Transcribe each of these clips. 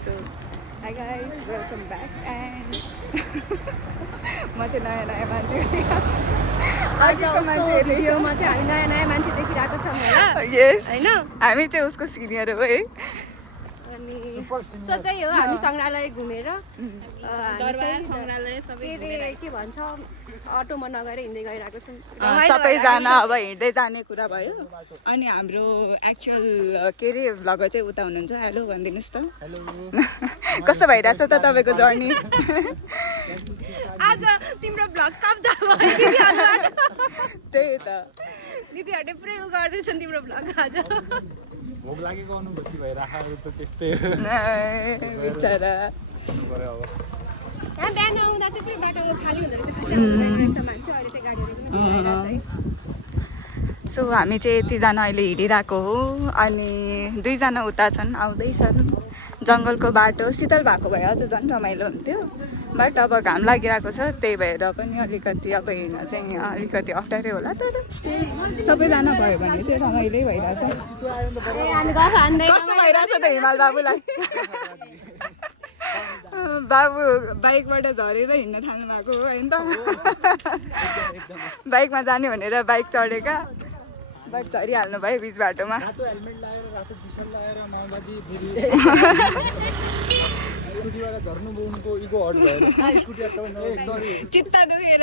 So, hi guys, welcome back and म चाहिँ नयाँ मान्छे आजको भिडियोमा चाहिँ हामी नयाँ मान्छे देखिरहेको छौँ होला यस हैन हामी चाहिँ उसको सिनियर हो है अनि सधैँ हो हामी सङ्ग्रहालय घुमेर के भन्छ अटोमा नगएर हिँड्दै गइरहेको छौँ सबैजना अब हिँड्दै जाने कुरा भयो अनि हाम्रो एक्चुअल के अरे भ्लगर चाहिँ उता हुनुहुन्छ हेलो भनिदिनुहोस् त कस्तो भइरहेछ त तपाईँको जर्नी आज तिम्रो भ्लग कब्जा भयो त्यही त दिदीहरूले पुरै उ गर्दैछन् तिम्रो भ्लग आज भोक लागेको अनुभूति भइरहेको त त्यस्तै बिचरा यहाँ बिहान आउँदा चाहिँ पुरै बाटोमा खाली हुँदो रहेछ कसै हुँदैन रहेछ मान्छे अहिले चाहिँ गाडीहरू पनि भइरहेछ है सो हामी चाहिँ यतिजना अहिले हिँडिरहेको हो अनि दुईजना उता छन् आउँदैछन् जङ्गलको बाटो शीतल भएको भए अझ झन् रमाइलो हुन्थ्यो बट अब घाम लागिरहेको छ त्यही भएर पनि अलिकति अब हिँड्न चाहिँ अलिकति अप्ठ्यारै होला तर स्टिल सबैजना भयो भने चाहिँ रमाइलै भइरहेछ हामी गफ हान्दै कस्तो भइरहेछ त हिमाल बाबुलाई बाबु बाइकबाट झरेर हिँड्न थाल्नु भएको हो होइन त बाइकमा जाने भनेर बाइक चढेका बट झरिहाल्नु भयो बिच बाटोमा चित्ता दुखेर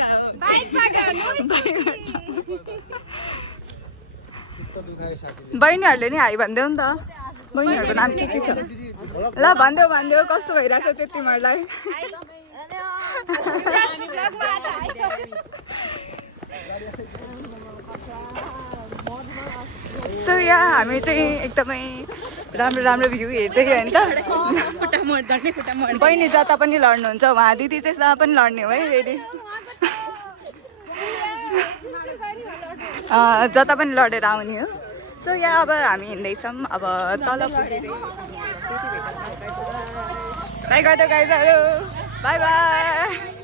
बहिनीहरूले नि हाई भनिदेऊ नि त बहिनीहरूको नाम के छ ल भनिदेऊ कस्तो भइरहेछ त्यो तिमीहरूलाई सो यहाँ हामी चाहिँ एकदमै राम्रो भ्यू हेर्दै होइन त बहिनी जता पनि लड्नुहुन्छ उहाँ दिदी चाहिँ जहाँ पनि लड्ने हो है फेरि जता पनि लडेर आउने हो सो यहाँ अब हामी हिँड्दैछौँ अब तल बाई गर्दै गाइजहरू बाई